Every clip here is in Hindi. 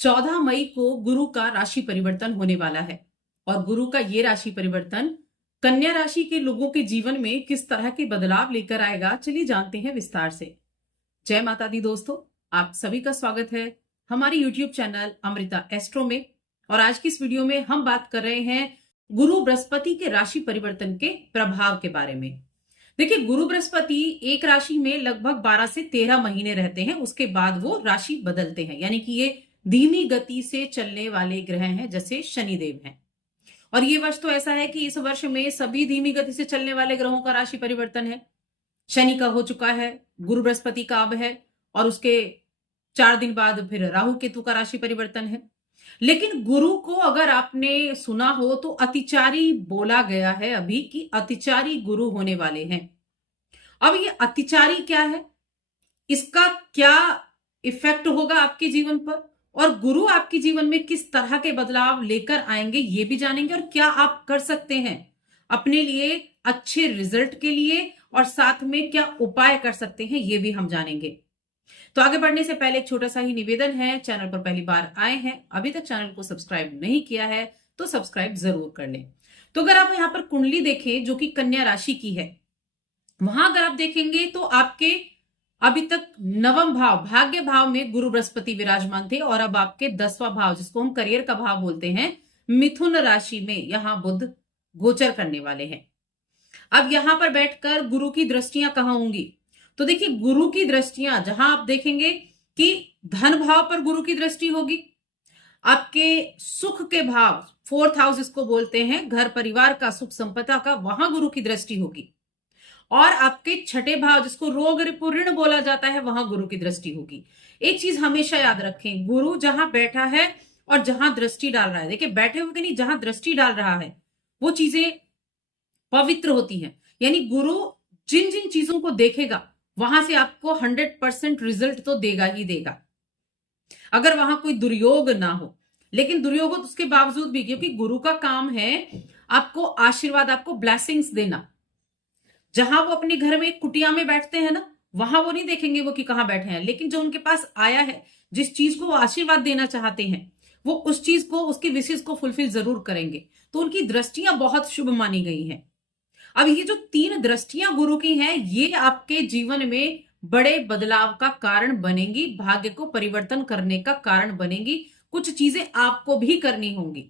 14 मई को गुरु का राशि परिवर्तन होने वाला है और गुरु का ये राशि परिवर्तन कन्या राशि के लोगों के जीवन में किस तरह के बदलाव लेकर आएगा, चलिए जानते हैं विस्तार से। जय माता दी दोस्तों, आप सभी का स्वागत है हमारे यूट्यूब चैनल अमृता एस्ट्रो में। और आज की इस वीडियो में हम बात कर रहे हैं गुरु बृहस्पति के राशि परिवर्तन के प्रभाव के बारे में। देखिए, गुरु बृहस्पति एक राशि में लगभग 12 से 13 महीने रहते हैं, उसके बाद वो राशि बदलते हैं। यानी कि ये धीमी गति से चलने वाले ग्रह हैं, जैसे शनिदेव हैं। और ये वर्ष तो ऐसा है कि इस वर्ष में सभी धीमी गति से चलने वाले ग्रहों का राशि परिवर्तन है। शनि का हो चुका है, गुरु बृहस्पति का अब है, और उसके 4 दिन बाद फिर राहु केतु का राशि परिवर्तन है। लेकिन गुरु को अगर आपने सुना हो तो अतिचारी बोला गया है अभी कि अतिचारी गुरु होने वाले हैं। अब ये अतिचारी क्या है, इसका क्या इफेक्ट होगा आपके जीवन पर, और गुरु आपके जीवन में किस तरह के बदलाव लेकर आएंगे ये भी जानेंगे, और क्या आप कर सकते हैं अपने लिए अच्छे रिजल्ट के लिए, और साथ में क्या उपाय कर सकते हैं ये भी हम जानेंगे। तो आगे बढ़ने से पहले एक छोटा सा ही निवेदन है, चैनल पर पहली बार आए हैं, अभी तक चैनल को सब्सक्राइब नहीं किया है तो सब्सक्राइब जरूर कर लें। तो अगर आप यहां पर कुंडली देखें जो कि कन्या राशि की है, वहां अगर आप देखेंगे तो आपके अभी तक 9वां भाव भाग्य भाव में गुरु बृहस्पति विराजमान थे, और अब आपके 10वां भाव जिसको हम करियर का भाव बोलते हैं मिथुन राशि में यहां बुध गोचर करने वाले हैं। अब यहां पर बैठकर गुरु की दृष्टियां कहां होंगी, तो देखिए गुरु की दृष्टियां जहां आप देखेंगे कि धन भाव पर गुरु की दृष्टि होगी, आपके सुख के भाव 4th हाउस इसको बोलते हैं, घर परिवार का सुख संपदा का, वहां गुरु की दृष्टि होगी। और आपके 6ठे भाव जिसको रोग रिपु ऋण बोला जाता है, वहां गुरु की दृष्टि होगी। एक चीज हमेशा याद रखें, गुरु जहां बैठा है और जहां दृष्टि डाल रहा है, देखिए बैठे हुए नहीं, जहां दृष्टि डाल रहा है वो चीजें पवित्र होती हैं। यानी गुरु जिन जिन चीजों को देखेगा वहां से आपको 100% रिजल्ट तो देगा ही देगा, अगर वहां कोई दुर्योग ना हो। लेकिन दुर्योग हो उसके बावजूद भी, क्योंकि गुरु का काम है आपको आशीर्वाद, आपको ब्लेसिंग्स देना। जहां वो अपने घर में कुटिया में बैठते हैं ना, वहां वो नहीं देखेंगे वो कि कहां बैठे हैं, लेकिन जो उनके पास आया है, जिस चीज को वो आशीर्वाद देना चाहते हैं, वो उस चीज को, उसकी विशेष को फुलफिल जरूर करेंगे। तो उनकी दृष्टियां बहुत शुभ मानी गई हैं। अब ये जो 3 दृष्टियां गुरु की हैं, ये आपके जीवन में बड़े बदलाव का कारण बनेंगी, भाग्य को परिवर्तन करने का कारण बनेंगी। कुछ चीजें आपको भी करनी होंगी।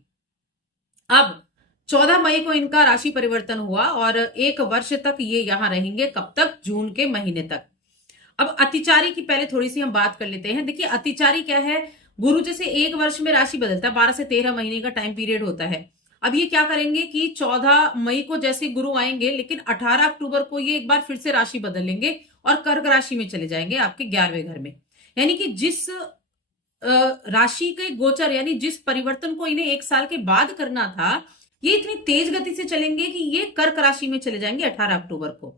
अब 14 मई को इनका राशि परिवर्तन हुआ और 1 वर्ष तक ये यहां रहेंगे। कब तक? जून के महीने तक। अब अतिचारी की पहले थोड़ी सी हम बात कर लेते हैं। देखिए अतिचारी क्या है, गुरु जैसे 1 वर्ष में राशि बदलता है, 12 से 13 महीने का टाइम पीरियड होता है। अब ये क्या करेंगे कि 14 मई को जैसे गुरु आएंगे, लेकिन 18 अक्टूबर को ये एक बार फिर से राशि बदल लेंगे और कर्क राशि में चले जाएंगे, आपके 11वें घर में। यानी कि जिस राशि के गोचर, यानी जिस परिवर्तन को इन्हें 1 साल के बाद करना था, ये इतनी तेज गति से चलेंगे कि ये कर्क राशि में चले जाएंगे 18 अक्टूबर को।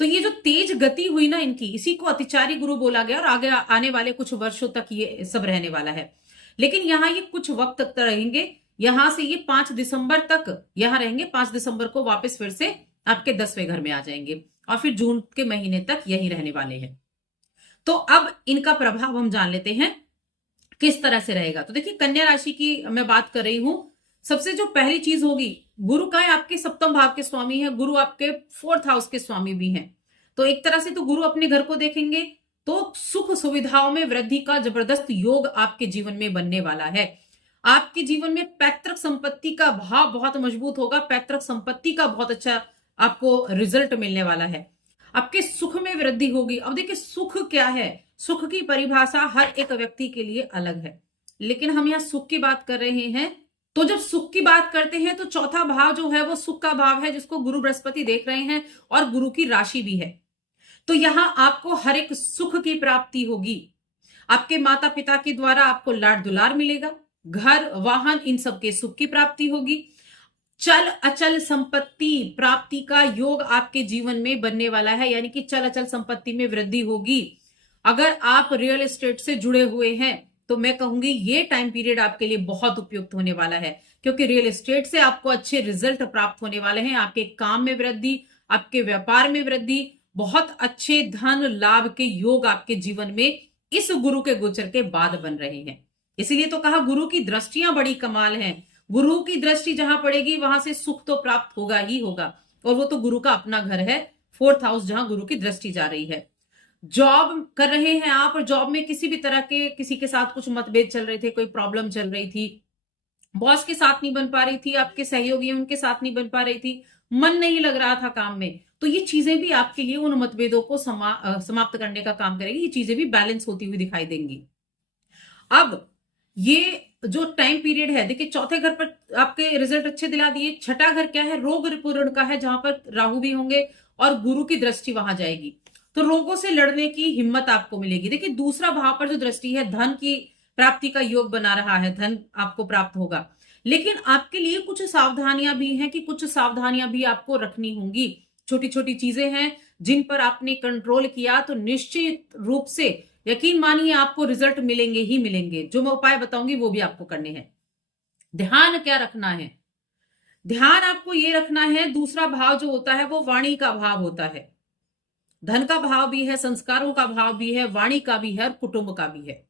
तो ये जो तेज गति हुई ना इनकी, इसी को अतिचारी गुरु बोला गया, और आगे आने वाले कुछ वर्षों तक ये सब रहने वाला है। लेकिन यहाँ ये कुछ वक्त तक रहेंगे, यहां से ये 5 दिसंबर तक यहां रहेंगे। 5 दिसंबर को वापस फिर से आपके 10वें घर में आ जाएंगे, और फिर जून के महीने तक यही रहने वाले हैं। तो अब इनका प्रभाव हम जान लेते हैं किस तरह से रहेगा। तो देखिए कन्या राशि की मैं बात कर रही हूं। सबसे जो पहली चीज होगी, गुरु का है आपके 7वें भाव के स्वामी है, गुरु आपके 4th हाउस के स्वामी भी हैं। तो एक तरह से तो गुरु अपने घर को देखेंगे, तो सुख सुविधाओं में वृद्धि का जबरदस्त योग आपके जीवन में बनने वाला है। आपके जीवन में पैतृक संपत्ति का भाव बहुत मजबूत होगा, पैतृक संपत्ति का बहुत अच्छा आपको रिजल्ट मिलने वाला है। आपके सुख में वृद्धि होगी। अब देखिए सुख क्या है, सुख की परिभाषा हर एक व्यक्ति के लिए अलग है, लेकिन हम यहाँ सुख की बात कर रहे हैं। तो जब सुख की बात करते हैं तो 4था भाव जो है वो सुख का भाव है, जिसको गुरु बृहस्पति देख रहे हैं, और गुरु की राशि भी है। तो यहां आपको हर एक सुख की प्राप्ति होगी। आपके माता पिता के द्वारा आपको लाड दुलार मिलेगा, घर वाहन इन सब के सुख की प्राप्ति होगी। चल अचल संपत्ति प्राप्ति का योग आपके जीवन में बनने वाला है, यानी कि चल अचल संपत्ति में वृद्धि होगी। अगर आप रियल एस्टेट से जुड़े हुए हैं तो मैं कहूंगी ये टाइम पीरियड आपके लिए बहुत उपयुक्त होने वाला है, क्योंकि रियल एस्टेट से आपको अच्छे रिजल्ट प्राप्त होने वाले हैं। आपके काम में वृद्धि, आपके व्यापार में वृद्धि, बहुत अच्छे धन लाभ के योग आपके जीवन में इस गुरु के गोचर के बाद बन रहे हैं। इसीलिए तो कहा गुरु की दृष्टियां बड़ी कमाल हैं। गुरु की दृष्टि जहां पड़ेगी वहां से सुख तो प्राप्त होगा ही होगा, और वो तो गुरु का अपना घर है, 4th हाउस जहां गुरु की दृष्टि जा रही है। जॉब कर रहे हैं आप और जॉब में किसी भी तरह के किसी के साथ कुछ मतभेद चल रहे थे, कोई प्रॉब्लम चल रही थी, बॉस के साथ नहीं बन पा रही थी, आपके सहयोगी उनके साथ नहीं बन पा रही थी, मन नहीं लग रहा था काम में, तो ये चीजें भी आपके लिए उन मतभेदों को समाप्त करने का काम करेगी। ये चीजें भी बैलेंस होती हुई दिखाई देंगी। अब ये जो टाइम पीरियड है, देखिए चौथे घर पर आपके रिजल्ट अच्छे दिला दिए। छठा घर क्या है? रोग रिपूर्ण का है, जहां पर राहु भी होंगे और गुरु की दृष्टि वहां जाएगी, तो रोगों से लड़ने की हिम्मत आपको मिलेगी। देखिए दूसरा भाव पर जो दृष्टि है, धन की प्राप्ति का योग बना रहा है, धन आपको प्राप्त होगा, लेकिन आपके लिए कुछ सावधानियां भी हैं कि कुछ सावधानियां भी आपको रखनी होंगी। छोटी छोटी चीजें हैं जिन पर आपने कंट्रोल किया तो निश्चित रूप से यकीन मानिए आपको रिजल्ट मिलेंगे ही मिलेंगे। जो मैं उपाय बताऊंगी वो भी आपको करने हैं। ध्यान क्या रखना है? ध्यान आपको ये रखना है, दूसरा भाव जो होता है वो वाणी का भाव होता है। धन का भाव भी है, संस्कारों का भाव भी है, वाणी का भी है और कुटुंब का भी है।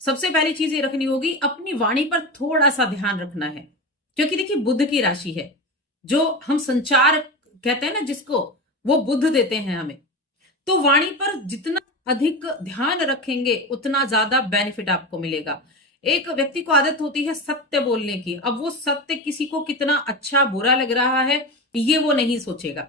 सबसे पहली चीज ये रखनी होगी, अपनी वाणी पर थोड़ा सा ध्यान रखना है, क्योंकि देखिए बुध की राशि है, जो हम संचार कहते हैं ना जिसको, वो बुध देते हैं हमें। तो वाणी पर जितना अधिक ध्यान रखेंगे उतना ज्यादा बेनिफिट आपको मिलेगा। एक व्यक्ति को आदत होती है सत्य बोलने की, अब वो सत्य किसी को कितना अच्छा बुरा लग रहा है ये वो नहीं सोचेगा।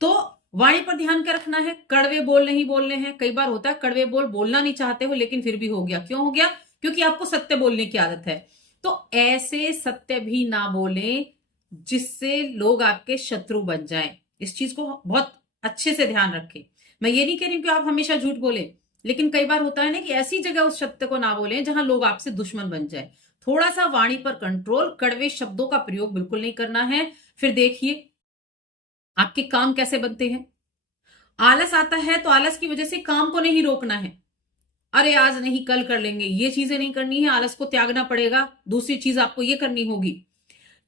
तो वाणी पर ध्यान क्या रखना है? कड़वे बोल नहीं बोलने हैं। कई बार होता है कड़वे बोल बोलना नहीं चाहते हो लेकिन फिर भी हो गया। क्यों हो गया? क्योंकि आपको सत्य बोलने की आदत है। तो ऐसे सत्य भी ना बोलें जिससे लोग आपके शत्रु बन जाएं। इस चीज को बहुत अच्छे से ध्यान रखें। मैं ये नहीं कह रही हूं कि आप हमेशा झूठ बोले, लेकिन कई बार होता है ना कि ऐसी जगह उस सत्य को ना बोलें जहां लोग आपसे दुश्मन बन जाए। थोड़ा सा वाणी पर कंट्रोल, कड़वे शब्दों का प्रयोग बिल्कुल नहीं करना है। फिर देखिए आपके काम कैसे बनते हैं। आलस आता है तो आलस की वजह से काम को नहीं रोकना है, अरे आज नहीं कल कर लेंगे, ये चीजें नहीं करनी है, आलस को त्यागना पड़ेगा। दूसरी चीज आपको ये करनी होगी,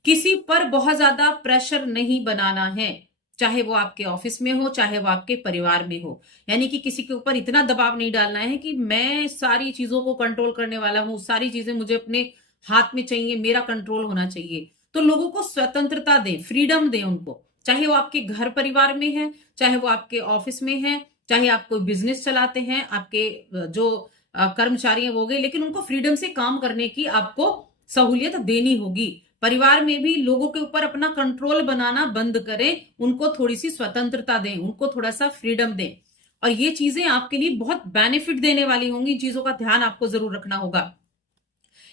किसी पर बहुत ज्यादा प्रेशर नहीं बनाना है, चाहे वो आपके ऑफिस में हो चाहे वो आपके परिवार में हो। यानी कि किसी के ऊपर इतना दबाव नहीं डालना है कि मैं सारी चीजों को कंट्रोल करने वाला हूं, सारी चीजें मुझे अपने हाथ में चाहिए, मेरा कंट्रोल होना चाहिए। तो लोगों को स्वतंत्रता दें, फ्रीडम दें उनको, चाहे वो आपके घर परिवार में है, चाहे वो आपके ऑफिस में है, चाहे आप कोई बिजनेस चलाते हैं, आपके जो कर्मचारी हैं वो हो गए, लेकिन उनको फ्रीडम से काम करने की आपको सहूलियत देनी होगी। परिवार में भी लोगों के ऊपर अपना कंट्रोल बनाना बंद करें, उनको थोड़ी सी स्वतंत्रता दें, उनको थोड़ा सा फ्रीडम दें, और ये चीजें आपके लिए बहुत बेनिफिट देने वाली होंगी। इन चीजों का ध्यान आपको जरूर रखना होगा।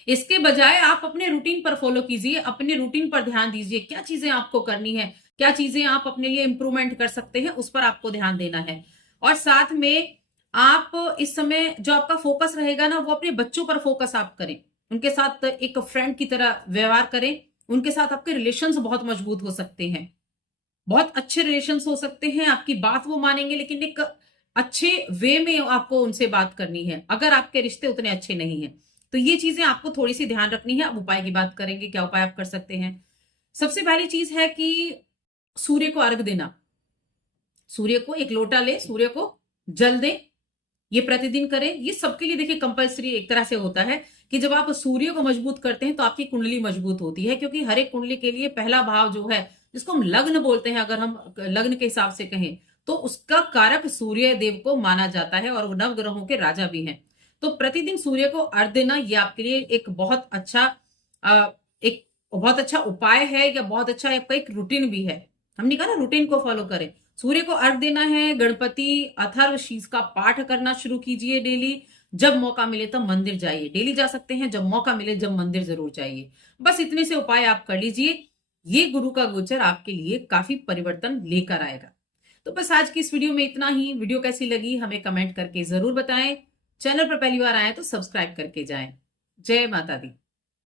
इसके बजाय आप अपने रूटीन पर फॉलो कीजिए, अपने रूटीन पर ध्यान दीजिए, क्या चीजें आपको करनी है, क्या चीजें आप अपने लिए इंप्रूवमेंट कर सकते हैं, उस पर आपको ध्यान देना है। और साथ में आप इस समय जो आपका फोकस रहेगा ना, वो अपने बच्चों पर फोकस आप करें, उनके साथ एक फ्रेंड की तरह व्यवहार करें, उनके साथ आपके रिलेशंस बहुत मजबूत हो सकते हैं, बहुत अच्छे रिलेशंस हो सकते हैं, आपकी बात वो मानेंगे, लेकिन एक अच्छे वे में आपको उनसे बात करनी है अगर आपके रिश्ते उतने अच्छे नहीं हैं। तो ये चीजें आपको थोड़ी सी ध्यान रखनी है। अब उपाय की बात करेंगे, क्या उपाय आप कर सकते हैं। सबसे पहली चीज है कि सूर्य को अर्घ देना। सूर्य को एक लोटा ले, सूर्य को जल दे, ये प्रतिदिन करें। ये सबके लिए देखिए कंपलसरी एक तरह से होता है कि जब आप सूर्य को मजबूत करते हैं तो आपकी कुंडली मजबूत होती है, क्योंकि हर एक कुंडली के लिए पहला भाव जो है, जिसको हम लग्न बोलते हैं, अगर हम लग्न के हिसाब से कहें तो उसका कारक सूर्य देव को माना जाता है और वो नवग्रहों के राजा भी हैं। तो प्रतिदिन सूर्य को अर्घ देना ये आपके लिए एक बहुत अच्छा एक बहुत अच्छा उपाय है, या बहुत अच्छा आपका एक रूटीन भी है। हमने कहा ना रूटीन को फॉलो करें। सूर्य को अर्घ देना है, गणपति अथर्व शीर्ष का पाठ करना शुरू कीजिए डेली। जब मौका मिले तब मंदिर जाइए, डेली जा सकते हैं, जब मौका मिले जब मंदिर जरूर जाइए। बस इतने से उपाय आप कर लीजिए, ये गुरु का गोचर आपके लिए काफी परिवर्तन लेकर आएगा। तो बस आज की इस वीडियो में इतना ही। वीडियो कैसी लगी हमें कमेंट करके जरूर बताएं। चैनल पर पहली बार आए तो सब्सक्राइब करके जाएं। जय माता दी।